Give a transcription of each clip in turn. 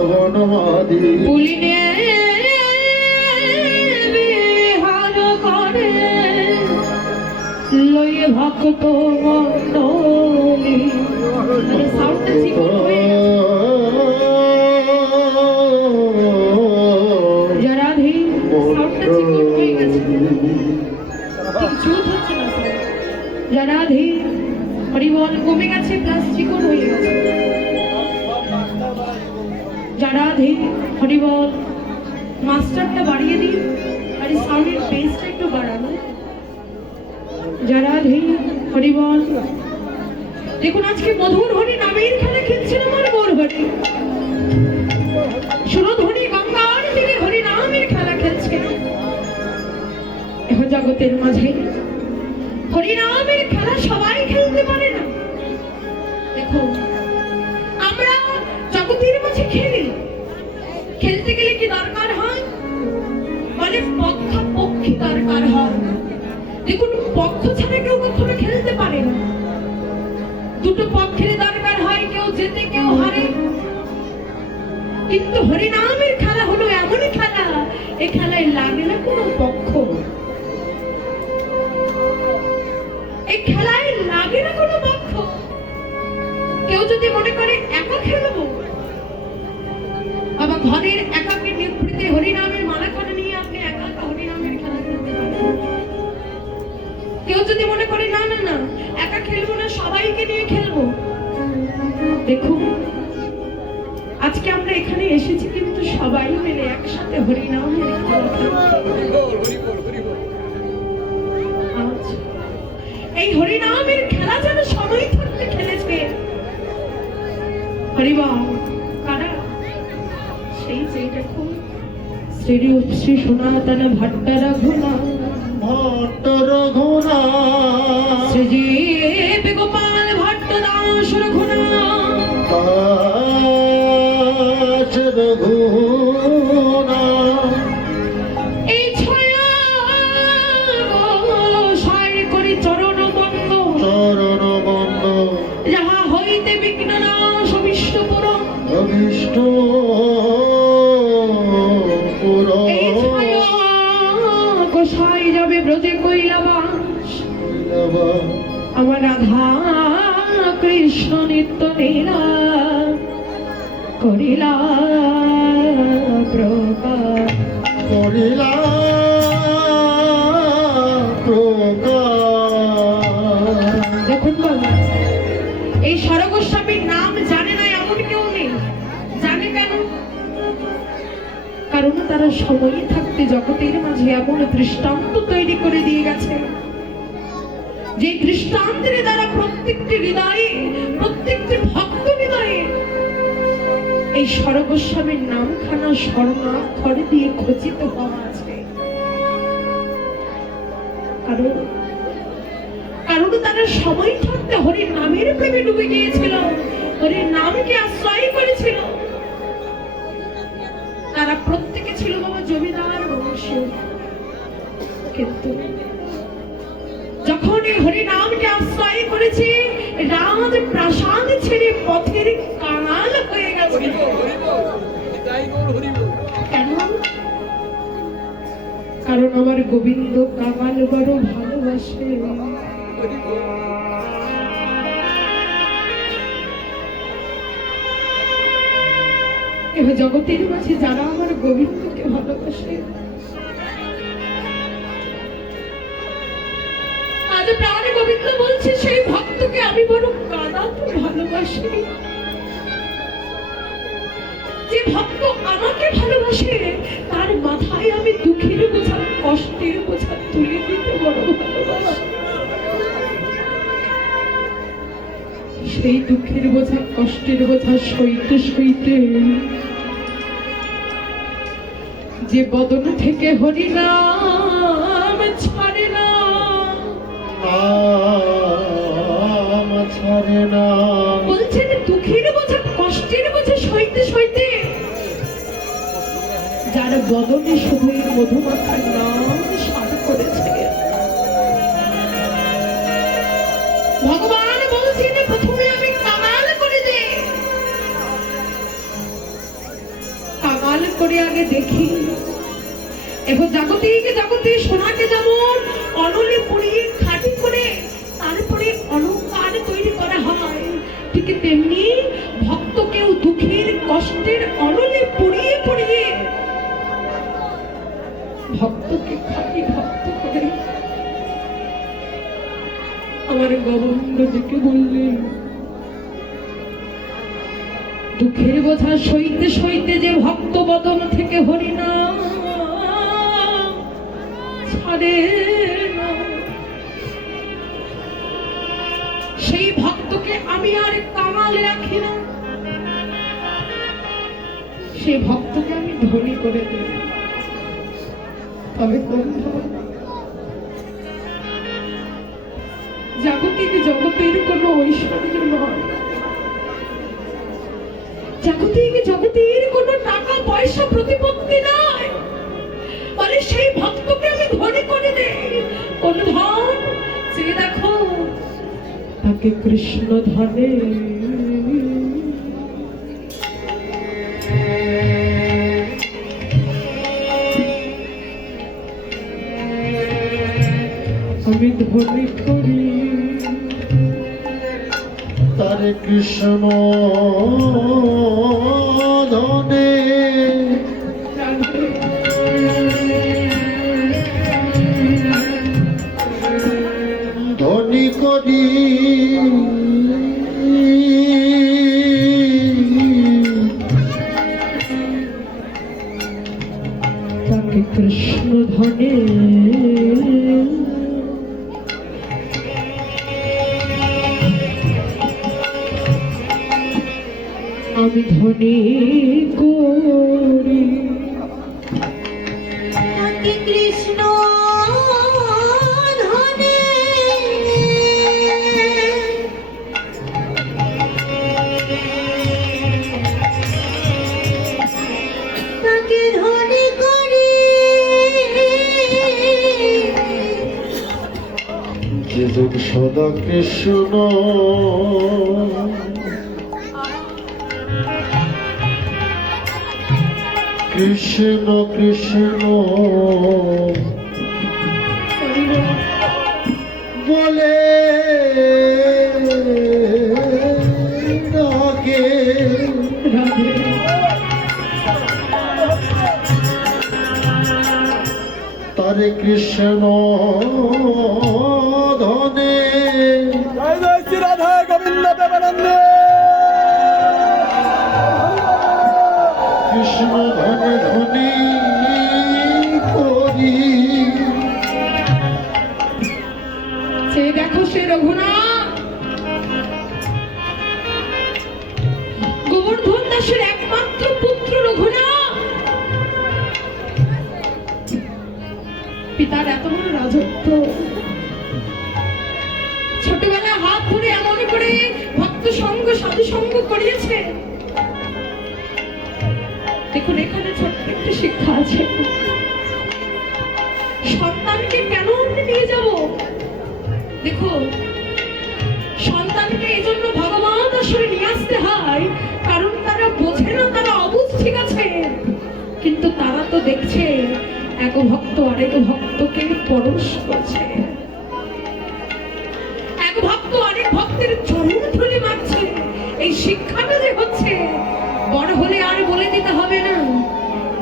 বনমালী পুলিনে বিহার করে লয়ে ভক্ত মণ্ডলী। সাউন্ডটা চিকন হয়ে রাধে, সাউন্ডটা চিকন হয়ে গেছে, ঠিক জুত হচ্ছে না স্যার। রাধে হরিবল কমে গেছে প্লাস চিকন হয়ে গেছে। রাধে হরিবল মাস্টারটা বাড়িয়ে দিন আর সাউন্ডের বেসটা একটু বাড়ানো। রাধে হরিবল দেখুন আজকে মধুর হরি নামের খেলা খেলছিল আমার মোর হরি, সুরধ্বনি গঙ্গার তীরে হরি নামের খেলা খেলছে। এখন জগতের মাঝে হরি নামের খেলা সবাই খেলতে পারে না। দেখো আমরা জগতের মাঝে খেলি, খেলতে গেলে কি দরকার হয়, মানে পক্ষাপক্ষী দরকার হয়। দেখুন পক্ষ ছাড়া কেউ কখনো খেলতে পারে না, দুটো পক্ষের দরকার হয়, কেউ জেতে কেউ হারে। কিন্তু হরিনামের খেলা হলো এমন খেলা, এই খেলায় লাগে না কোনো পক্ষ, এই খেলায় লাগে না কোনো পক্ষ। কেউ যদি মনে করে একা খেলবো, বাবা ঘরের একাকে নিভৃতে হরিনামের মালা করে নিয়ে আপনি একা হরিনামের খেলা খেলতে পারেন। কেউ যদি মনে করে না না না একা খেলবো না, সবাইকে নিয়ে খেলবো, দেখুন আজকে আমরা এখানে এসেছি কিন্তু সবাই মিলে একসাথে হরিনামের খেলা খেলবো। এই হরিনামের খেলা যেন সময় থাকতে খেলেছে হরিবল কারা, সেই যে দেখুন শ্রী সনাতন ভট্ট রঘুনা শ্রীজীব গোপাল ভট্ট দাস রঘুনা এই ছয়া সার করি চরণ বন্ধ যাহা হইতে বিঘ্ন নাশ অভীষ্ট পুরন গোসাই যাবে ব্রজে কৈলাবাস, আমার রাধা কৃষ্ণ নিত্য লীলা করিলা প্রকাশ করিলা প্রকাশ। দেখুন বাবা এই সরগোস্বামীর নাম জানে না এমন কেউ নেই। জানে কেন? কারণ তারা সময় থাকতে জগতের মাঝে এমন দৃষ্টান্ত তৈরি করে দিয়ে গেছে, যে দৃষ্টান্তের দ্বারা প্রত্যেকটি হৃদয়ে, প্রত্যেকটি ভক্ত হৃদয়ে এই সরগোস্বামীর নামখানা স্বর্ণাক্ষর দিয়ে খচিত হওয়া আছে। কারণ তারা সময় থাকতে হরির নামের প্রেমে ডুবে গিয়েছিল, হরির নামকে আশ্রয় করেছিল। তারা প্রত্যেকে ছিল বাবা জমিদার বংশীয়, কিন্তু যখন এই হরিনামকে আশ্রয় করেছে রাজ প্রাসাদ ছেড়ে পথের কাঙাল হয়ে গেছে। কেন? কারণ আমার গোবিন্দ কাঙাল বড় ভালোবাসে। এবার জগতের মাঝে যারা আমার গোবিন্দকে ভালোবাসে, আজ প্রাণ গোবিন্দ বলছে সেই ভক্তকে আমি বড় কাদাতে ভালোবাসি। যে ভক্ত আমাকে ভালোবাসে তার মাথায় আমি দুঃখের বোঝা, কষ্টের বোঝা তুলে দিতে বড় ভালোবাসি। সেই দুঃখের বোঝা, কষ্টের বোঝা সইতে সইতে যে বদন থেকে হরিনাম ছাড়ে না, বলছেন দুঃখের বোঝা, কষ্টের বোঝা সইতে সইতে যার বদনে শুধু মধুমাখার নাম সাধ করেছে। ভগবান বলছেন প্রথমে আমি কামাল করে দে, করে আগে দেখি। এখন জাগতিক জগতে সোনাকে যেমন অনলে পুড়িয়ে খাঁটি করে তারপরে অলংকার তৈরি করা হয়, ঠিক তেমনি ভক্তকেও দুঃখের কষ্টের অনলে পুড়িয়ে পুড়িয়ে ভক্তকে খাঁটি ভক্ত করে আমার গোবিন্দ দিকে বললেন, দুঃখের বোঝা সইতে সইতে যে ভক্ত বদন থেকে হরিনাম ছাড়ে না, সেই ভক্তকে আমি আর কামালে রাখি না, সেই ভক্তকে আমি ধনী করে দিই। তবে কোন জাগতিক জগতের কোনো ঐশ্বর্য নয়, জাগতিক জগতের কোনো টাকা পয়সা প্রতিপত্তি নয়, বলে সেই ভক্তকে আমি ধনী করে দেই। কোন ধন? সে দেখো তাকে কৃষ্ণ ধনে আমি ধনী করি, তারে কৃষ্ণ ধনে ধনী করি, তাকে কৃষ্ণ ধনে আমি ধনী করি। তাকে কৃষ্ণ ধনে তাকে ধনী করি, যে যুগ সদা কৃষ্ণ কৃষ্ণ কৃষ্ণ বলে ডাকে, তারে কৃষ্ণ ধনে জয় জয় শ্রী রাধা গোবিন্দ প্রেমানন্দ। কৃষ্ণ ধনে ধনী করি। সে দেখো সে রঘুনাথ গোবর্ধন দাসের একমাত্র পুত্র রঘুনাথ, পিতার এত বড় রাজত্ব, ছোটবেলায় হাত ধরে এমন করে ভক্ত সঙ্গ সাধু সঙ্গ করিয়েছে। দেখুন এখানে ছোট্ট একটা শিক্ষা আছে, সন্তানকে কেন আমরা নিয়ে যাব? দেখো সন্তানকে এই জন্য ভগবান আসলে নিয়ে আসতে হয়, কারণ তারা বোঝে না, তারা অবুঝ, ঠিক আছে, কিন্তু তারা তো দেখছে এক ভক্ত আরেক ভক্তকে পরশ করছে, এক ভক্ত আরেক ভক্তের চরণ ধুলি মারছে। এই শিক্ষাটা যে হচ্ছে, বড় হলে আর বলে দিতে হবে না,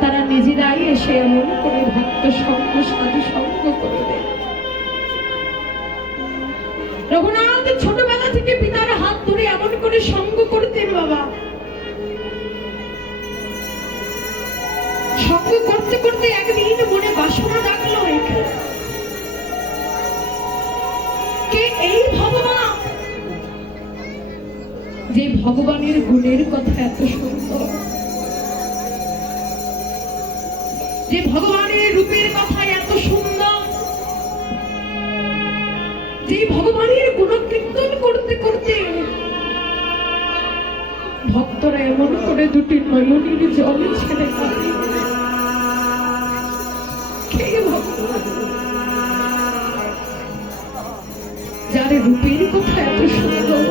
তারা নিজেরাই এসে এমন করে ভক্ত সঙ্গ সাধু সঙ্গ করে দেয়। রঘুনাথ ছোটবেলা থেকে পিতার হাত ধরে এমন করে সঙ্গ করতেন বাবা। সঙ্গ করতে করতে একদিন মনে বাসনা ডাকলো, কে এই ভগবান, যে ভগবানের গুণের কথা এত সুন্দর, যে ভগবানের রূপের কথা এত সুন্দর, যে ভগবানের গুণকীর্তন করতে করতে ভক্তরা এমন করে দুটি নয়নের জল ছেড়ে কাঁদে। কে ভক্ত, যার রূপের কথা এত সুন্দর,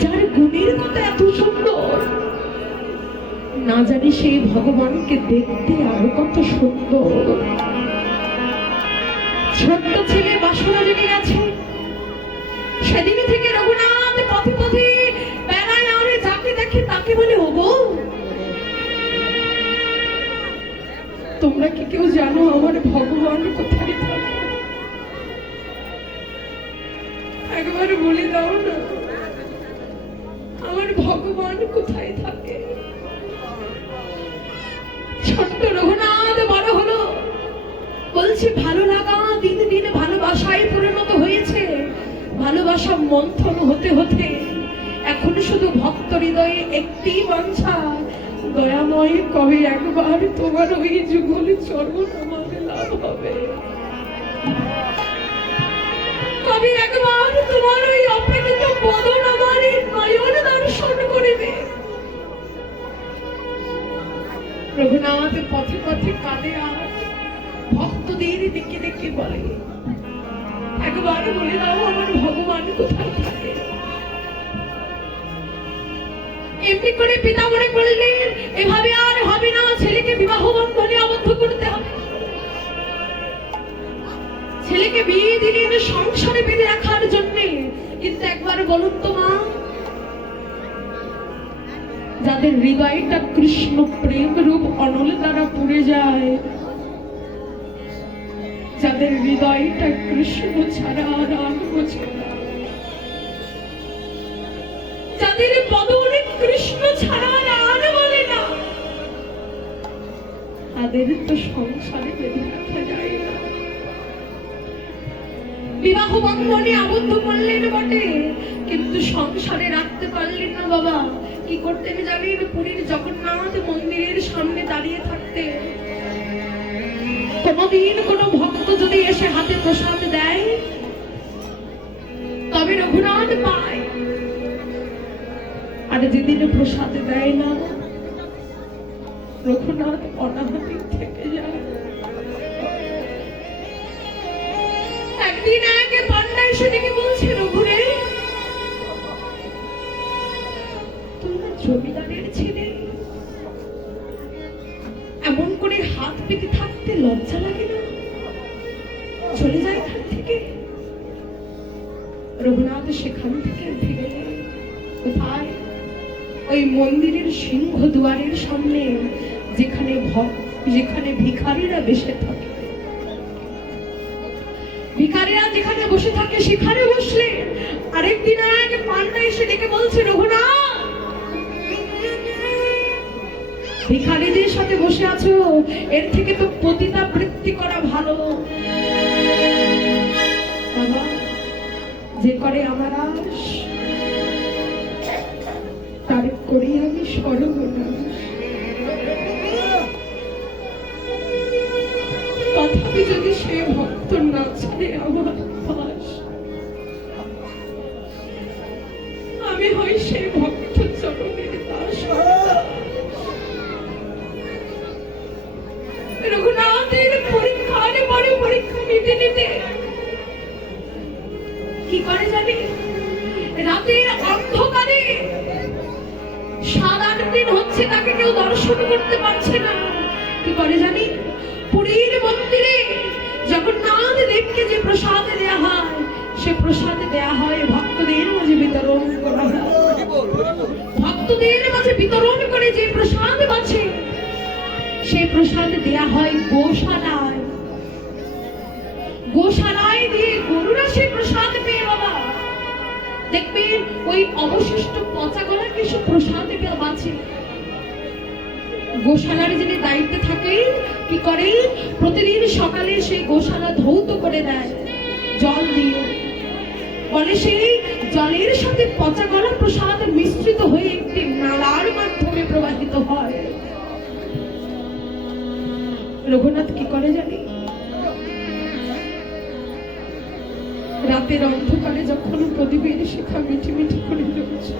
যার গুণের কথা এত সুন্দর, না জানি সেই ভগবানকে দেখতে আরো কত সুন্দর। ছোট্ট ছেলে বাসনা জেগে গেছে, সেদিন থেকে রঘুনাথ পথে পথে বেড়ায় আর যাকে দেখে তাকে বলে, ওগো তোমরা কি কেউ জানো আমার ভগবান কোথায় থাকে? একবার বলে দাও না, আমার ভগবান কোথায় থাকে? ছোট্ট রঘুনাথ বড় হলো, বলছে ভালো লাগা দিন দিন ভালোবাসায় পরিণত হয়েছে। ভালোবাসা মন্থন হতে হতে এখন শুধু ভক্ত হৃদয়ে একটি বাঞ্ছা, দয়াময় কবে একবার তোমার ওই যুগল চরণ আমার লাভ হবে, কবে একবার তোমার ওই অপেক্ষিত বদন আমার নয়ন দর্শন করিবে। রঘুনাথ পথে পথে কাঁদে আর ভক্তদের দিকে দিকে বলে, একবার বলে দাও আমার ভগবান কোথায় থাকে? এমনি করে পিতা মনে করলেন এভাবে আর হবে না, ছেলেকে বিবাহ বন্ধনে আবদ্ধ করতে হবে। ছেলেকে বিয়ে দিলেন সংসারে বেঁধে রাখার জন্য। কিন্তু একবার বলুন তো মা, যাদের হৃদয়টা কৃষ্ণ প্রেম রূপ অনল দ্বারা পুড়ে যায়, যাদের হৃদয়টা কৃষ্ণ ছাড়া আর বোঝে না, যাদের বদনে কৃষ্ণ ছাড়া আর বলে না, তাদের তো সংসারে বেঁধে রাখা যায় না। বিবাহ বন্ধনে আবদ্ধ করলেন বটে, কিন্তু সংসারে রাখতে পারলেন না বাবা। কি করতেন জানেন? পুরীর জগন্নাথ মন্দিরের সামনে দাঁড়িয়ে থাকতে, কোনদিন কোন ভক্ত যদি এসে হাতে প্রসাদ দেয় তবে রঘুনাথ পায়, আর যেদিন প্রসাদ দেয় না রঘুনাথ অনাহারে থেকে যায়। একদিন এক পান্ডা এসে ডেকে বলছে, রঘুরে তোমরা জমিদারের ছেলে, এমন করে হাত পেতে থাকতে লজ্জা লাগে না? চলে যায় এখান থেকে। রঘুনাথ সেখান থেকে উঠে গেলেন কোথায়? ওই মন্দিরের সিংহ দুয়ারের সামনে, যেখানে ভিখারীরা বসে থাকে। ভিখারীরা যেখানে বসে থাকে সেখানে বসলে আরেকদিন এক পান্ডা এসে ডেকে বলছে, রঘুনাথ ভিখারীদের সাথে বসে আছো, এর থেকে তো পতিতাবৃত্তি করা ভালো। বাবা, যে করে আমার আশ তার করি আমি সর্বনাশ। তথাপি যদি সে ভক্ত না ছাড়ে আমার পাশ, আমি হই সে ভক্ত চরণের দাস। রঘুনাথের পরীক্ষার পরে পরীক্ষা নিতে নিতে কি করে জানি, রাতের অন্ধকারে 7-8 দিন হচ্ছে তাকে কেউ দর্শন করতে পারছে না। কি করে জানি, পুরীর মন্দিরে জগন্নাথ দেবকে যে প্রসাদ দেয়া হয়, সে প্রসাদ দেয়া হয় ভক্তদের মাঝে বিতরণ করা হয়। ভক্তদের মাঝে বিতরণ করে যে প্রসাদ বাঁচে, সেই প্রসাদ দেয়া হয় গোশালায়। গোশালায় দিয়ে গরুরা সেই প্রসাদ পেয়ে বাবা দেখবেন ওই অবশিষ্ট পচা গলা কিছু প্রসাদ বাঁচে। গোশালার যিনি দায়িত্বে থাকেন কি করে, প্রতিদিন সকালে সেই গোশালা ধৌত করে দেয় জল দিয়ে। বলে সেই জলের সাথে পচা গলা প্রসাদ মিশ্রিত হয়ে একটি নালার মাধ্যমে প্রবাহিত হয়। রঘুনাথ কি করে জানি, রাতের অন্ধকারে যখন প্রদীপের শিখা মিঠি মিঠি করে জ্বলছে,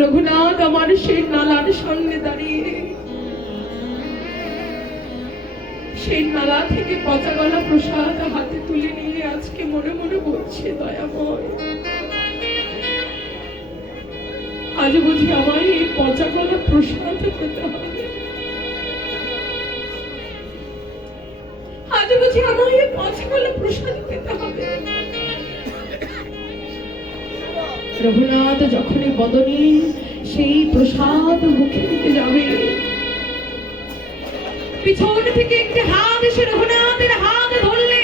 রঘুনাথ আমার সেই নালার সামনে দাঁড়িয়ে সেই নালা থেকে পচা গলা প্রসাদ হাতে তুলে নিয়ে আজকে মনে মনে বলছে, দয়াময় আজ বুঝি আমায় এই পচা গলা প্রসাদ পেতে হবে, আজ বুঝি আমায় এই পচা গলা প্রসাদ পেতে হবে। রঘুনাথ যখনই বদনী সেই প্রসাদ মুখে দিতে যাবে, পিছন থেকে একটি হাত এসে রঘুনাথের হাত ধরলে,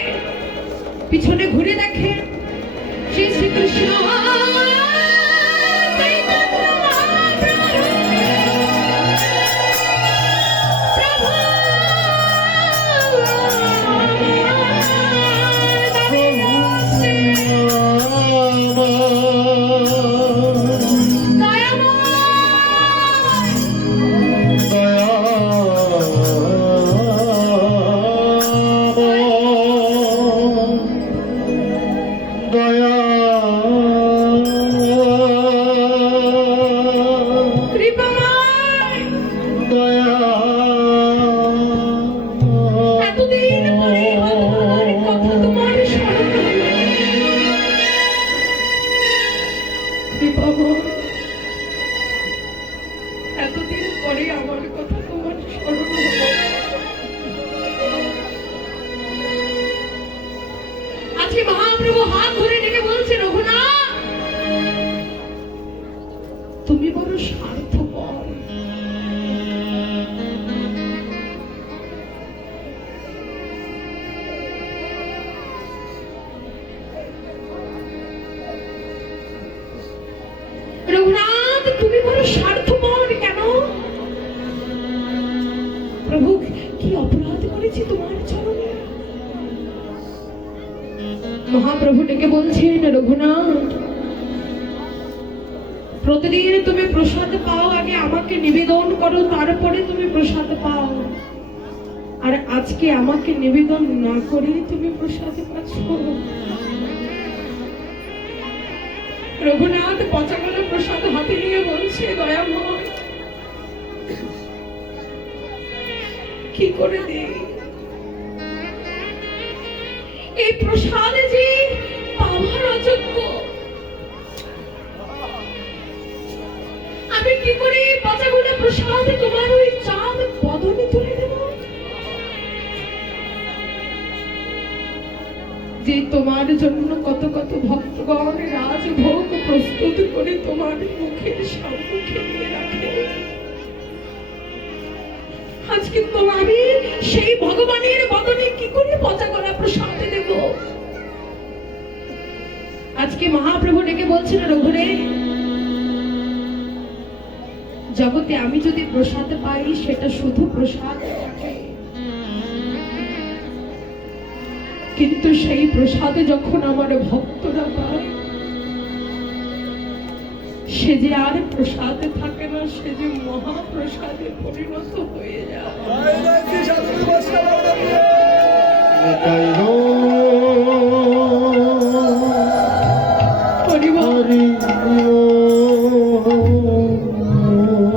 পিছনে ঘুরে দেখে শ্রী শ্রীকৃষ্ণ মহাপ্রভু হাত ধরে ডেকে বলছে, রঘুনাথ তুমি বড় স্বার্থপর। রঘুনাথ তুমি বড় স্বার্থপর কেন? প্রভু কি অপরাধ করেছি তোমার চরণে? মহাপ্রভু ডেকে বলছেন, রঘুনাথ প্রতিদিন তুমি প্রসাদ পাও, আগে আমাকে নিবেদন করো, তারপরে তুমি প্রসাদ পাও। আর আজকে আমাকে নিবেদন না করে তুমি প্রসাদ পাচ্ছ। রঘুনাথ পচাগলা প্রসাদ হাতে নিয়ে বলছে, দয়াময় কি করে দেই? এই প্রসাদ যে পাওয়ার অযোগ্য, আমি কি করে পচাগলা প্রসাদ তোমার ওই চাঁদ বদনে তুলে দেব? যে তোমার জন্য কত কত ভক্তগণ রাজভোগ প্রস্তুত করে তোমার মুখের সম্মুখে নিয়ে রাখে, আজকে তো আমি সেই ভগবানের বদনে কি করে পচাগলা প্রসাদ দেব? আজকে মহাপ্রভু ডেকে বলছেন, রঘুরে জগতে আমি যদি প্রসাদ পাই সেটা শুধু প্রসাদ, কিন্তু সেই প্রসাদে যখন আমার ভক্তরা পায় সে যে আর প্রসাদে থাকে না, সে যে মহাপ্রসাদে পরিণত হয়ে যায়।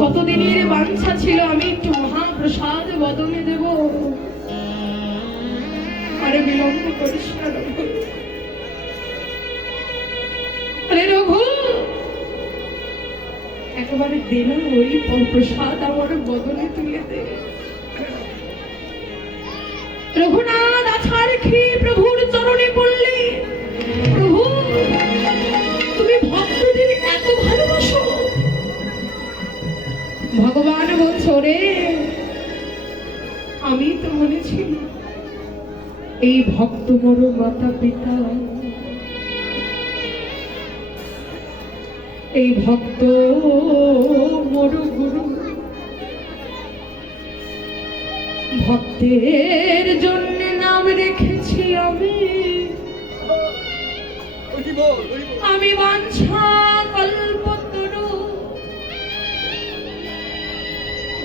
কতদিনের বাঞ্ছা ছিল আমি একটু মহাপ্রসাদ বদলে দেব, আরে বিলম্ব করিস না রঘু, আরে রঘু একেবারে দেনা ওই প্রসাদ আমার বদলে তুলে দে। রঘুনাথ আছাড় খেয়ে প্রভুর চরণে পড়লে, প্রভু তুমি ভক্তদের এত ভালোবাসো? ভগবান বলছ, রে আমি তো বলেছি এই ভক্ত বড় মাতা পিতা, এই ভক্ত মোর গুরু, ভক্তের জন্য নাম রেখেছি আমি, আমি বাঞ্ছা কল্পতরু,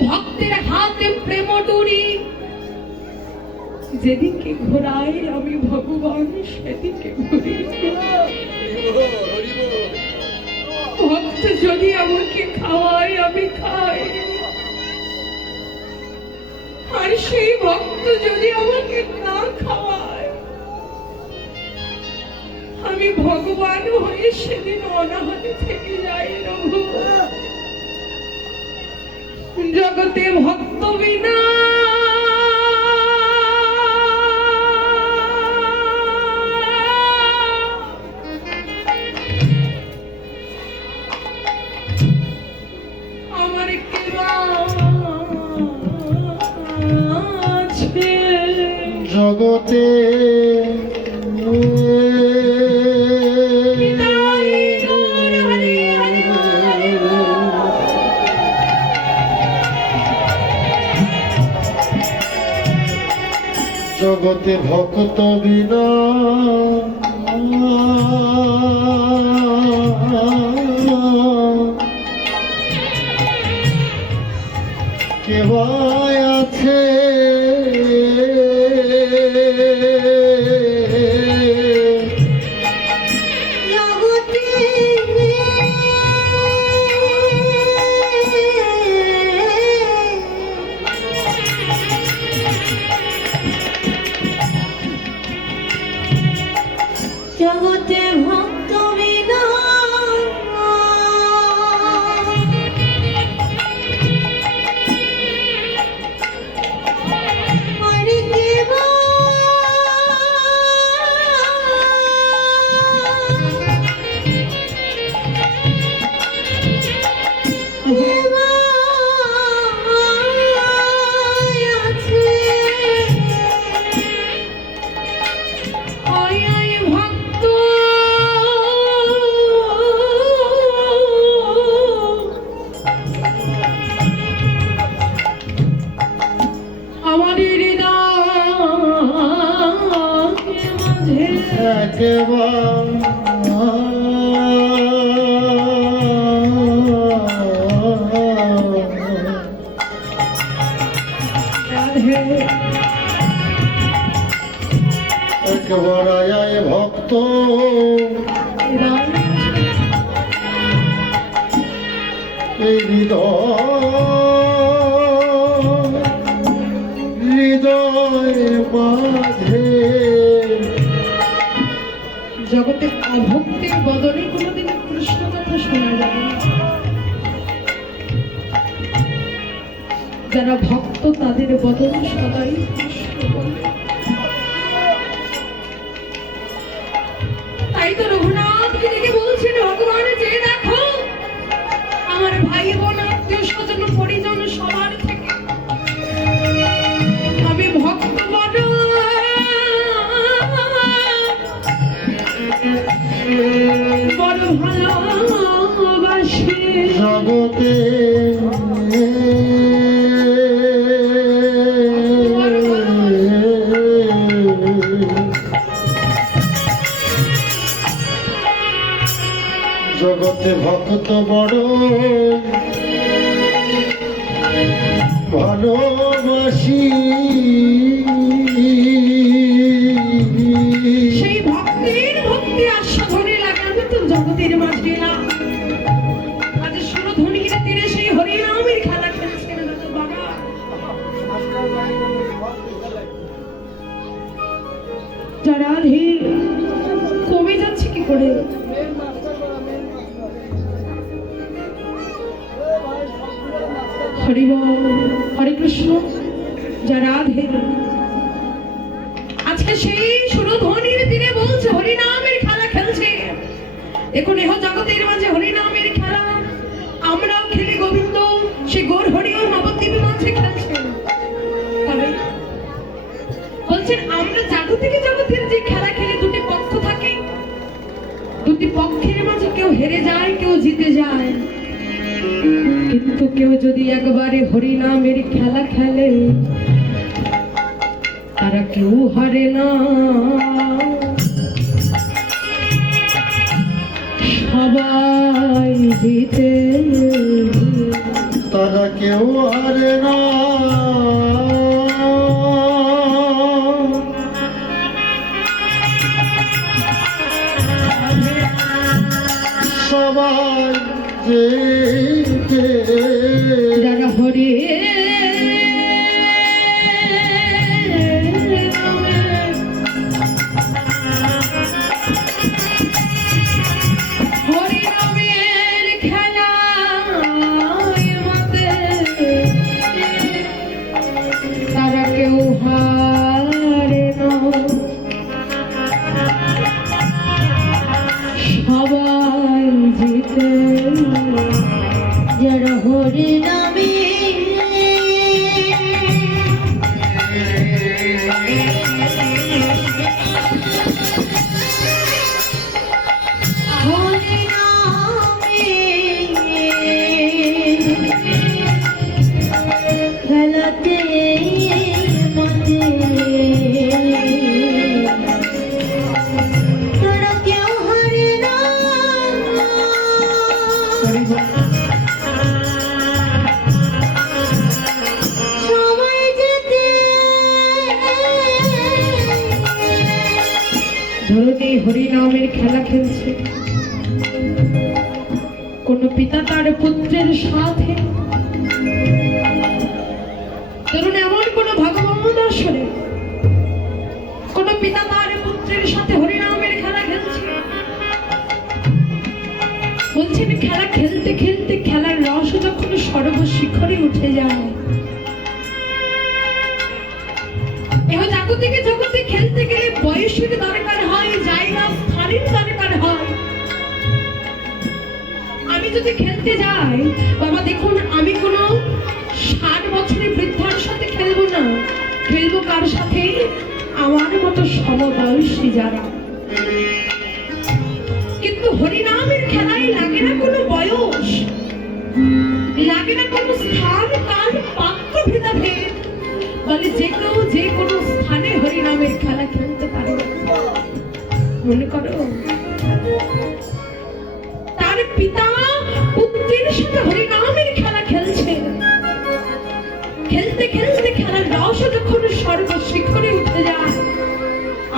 ভক্তের হাতে প্রেম ডুরি, যেদিকে ঘোরাই আমি ভগবান সেদিকে ঘুরি। ভক্ত যদি আমাকে খাওয়ায় আমি খাই, আর সেই ভক্ত যদি আমাকে না খাওয়ায় আমি ভগবান হয়ে সেদিন অনাহতে থেকে যাই। রঘু জগতে ভক্ত বিনা আমার কেবা আছে জগতে জগতে ভক্ত বিনা কেবাই আছে জগতে জগতে ভক্ত বিনা আর কেবা কেবা আছে ওই ওই ভক্ত আমাদের হৃদয়ের মাঝে রাধে একবার ভক্ত এই হৃদয় মাঝে জগতে অভক্তের বদলে কোনোদিন কৃষ্ণ কথা শোনা যাবে না। যারা ভক্ত তাদের বদলে সদাই কৃষ্ণ বলে। তাই তো রঘুনাথকে দেখে বলছেন ভগবান যে দেখো আমার ভাই বোন আত্মীয় স্বজন পরিজন সবার থেকে আমি ভক্ত বড় বড় ভালোবাসি জগতে জগতে ভক্ত বড় ভালোবাসি সেই ভক্তের ভক্তি আস্বাদনে লাগাবে তো জগতের মাঝে এলাম আজ সুরধনির তীরে সেই হরিনামের খেলা খেলছেন না তো বাবা যারা ধীর কমে যাচ্ছে কি করে হরি বল হরে কৃষ্ণ যারা ধীর আজকে সেই সুরধ্বনির দিনে বলছে হরিনামের খেলা খেলছে দেখুন এহ জগতের মাঝে হরিনামের খেলা আমরাও খেলি গোবিন্দ সে গোর হরি ও নবদ্বীপের মাঝে খেলছে তবে বলছেন আমরা জাগতিক জগতের যে খেলা খেলে দুটি পক্ষ থাকে দুটি পক্ষের মাঝে কেউ হেরে যায় কেউ জিতে যায় কিন্তু কেউ যদি একবারে হরিনামের খেলা খেলে তারা কেউ হারে না সবাই জিতে তারা কেউ হারে না সবাই জিতে যারা হরে হরিনামের খেলায় মতে হরিনামের খেলা খেলছে। কোন পিতা তার পুত্রের সাথে, ধরুন এমন কোন ভগবান আসরে কোন পিতা তার পুত্রের সাথে হরিনামের খেলা খেলছে। বলছি আমি খেলা খেলতে খেলতে খেলার রস যখন সর্বশিখরে উঠে যায়, জাগতিকে জগতে খেলতে গেলে বয়সের দরকার হয়, জায়গা স্থানের দরকার হয়। আমি যদি খেলতে যাই, বাবা দেখুন আমি কোনো 60 বছরের বৃদ্ধার সাথে খেলবো না, খেলবো কার সাথে? আমার মতো সমবয়সী যারা। কিন্তু হরিনামের খেলায় লাগে না কোনো বয়স, লাগে না কোনো স্থান কাল পাত্র ভেদাভেদ, বলে যে কেউ যে কোনো স্থানে হরিনামের খেলা খেলতে পারে। মনে করো তার পিতা পুত্রের সাথে হরিনামের খেলা খেলছে, খেলতে খেলতে খেলার রস যখন সর্বশিখরে উঠে যায়।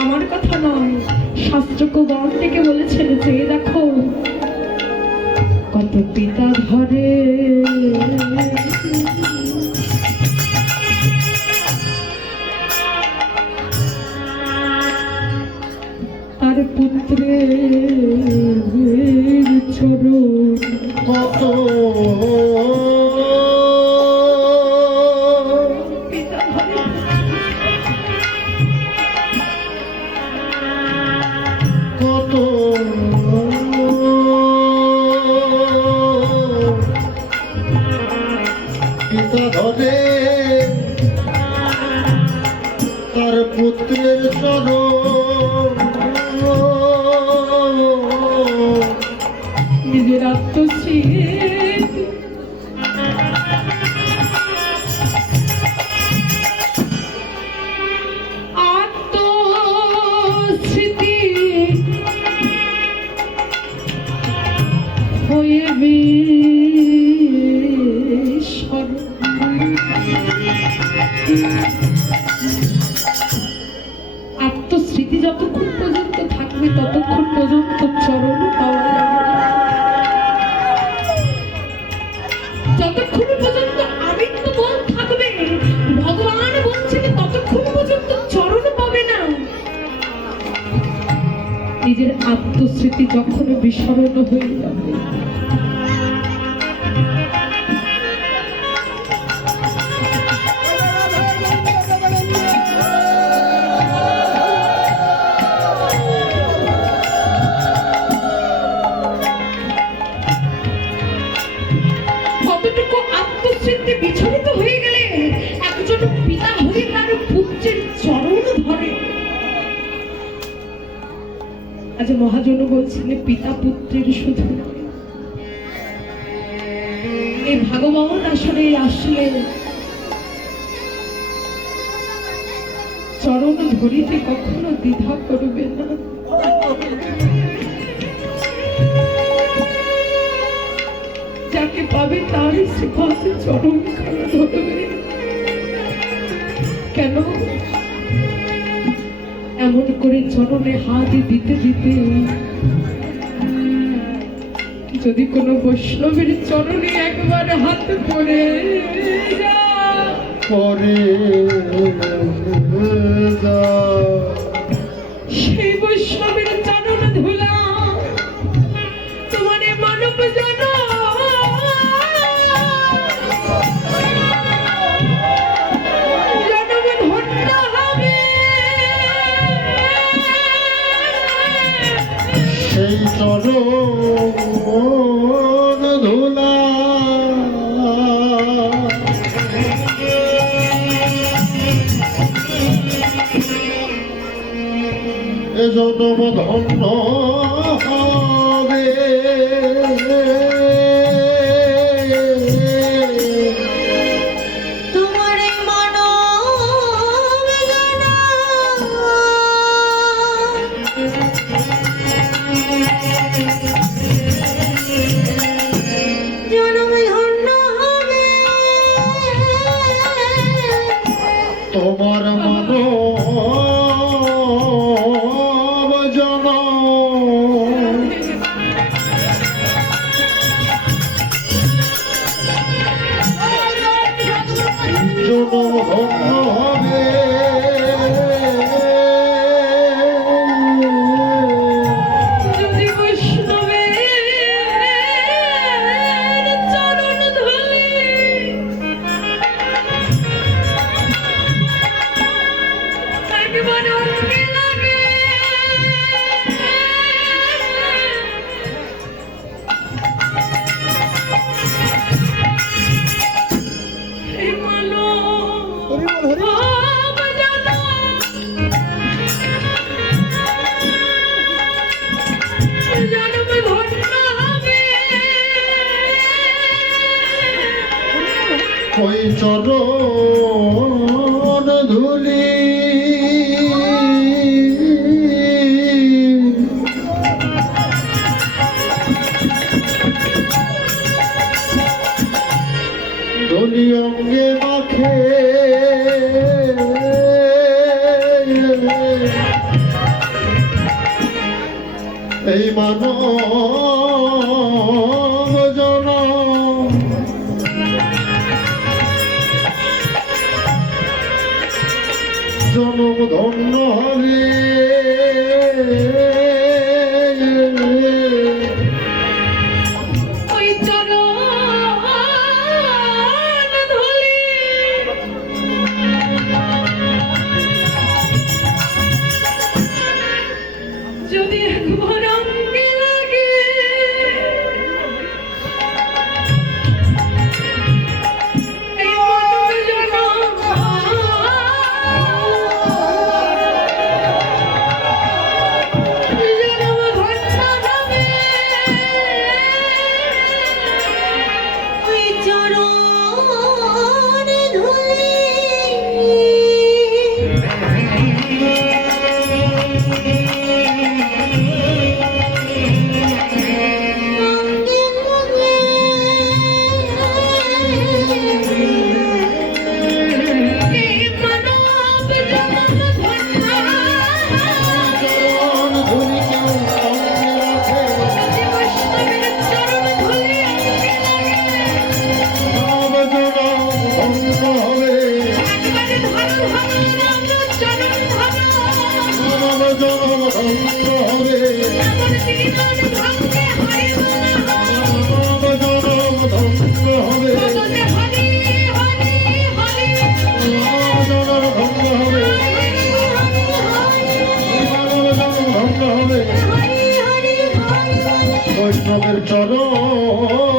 আমার কথা নয়, শাস্ত্রজ্ঞগণ থেকে বলেছেন যে দেখো কত পিতা ধরে তার পুত্রের চরণ, কত পিতা ধরে কত পিতা ধরে তার পুত্রের চরণ, নিজের আত্মস্বীত আত্মস্মৃতি হয়ে বিস্মরণ। আত্মস্মৃতি যতক্ষণ পর্যন্ত থাকবে ততক্ষণ পর্যন্ত চরণ পাওয়া যাবে। যতক্ষণ পর্যন্ত আমিত্ববোধ থাকবে, ভগবান বলছেন ততক্ষণ পর্যন্ত চরণ পাবে না। নিজের আত্মস্মৃতি যখন বিস্মরণ হয়ে যাবে, কতটুকু আত্মস্মৃতি বিচলিত হয়ে গেলে একজন পিতা হয়ে তার পুত্রের চরণ ধরে। আজ মহাজন বলছেন পিতা পুত্রের শুধু নয়, এই ভাগবত আসলে আসলে চরণ ধরিতে কখনো দ্বিধা করবে না। যাকে পাবে তার শ্রীপাদে চরণ খানা ধরবে। কেন? এমন করে চরণে হাত দিতে দিতে যদি কোনো বৈষ্ণবের চরণে একবার হাত পড়ে পরে সেই বৈষ্ণবের চরণ ধুলা তোমার মানব জন সেই চরণ ধুলা এ জনম ধন্য হবে। তোমার মানব জনম ধন্য হবে। তোমার মানব জনম ওই চরণ ধুলি ধুলি অঙ্গে মাখে এই মানব জনম জনম ধন্য হবে ওই চরণ ধুলি যদি একবার অঙ্গে লাগে এই মানব জনম ধন্য হবে। ওই চরণ ধুলি অঙ্গে লাগে এই মানব জনম ধন্য চরণ ধুলি কেউ অঙ্গে রাখে বৈষ্ণবের চরণ ধুলি অঙ্গে লাগে। মানব জনম ধন্য হবে একবারে ধরো ধরো রাম চরণ ধরো। মানব জনম ধন্য হবে এমন দিন ভাঙ্গে হারিব না। মানব জনম ধন্য হবে বদনে হরি হরি হরি মানব জনম ধন্য হবে মানব জনম ধন্য হবে হরি হরি হরি বৈষ্ণবের চরণ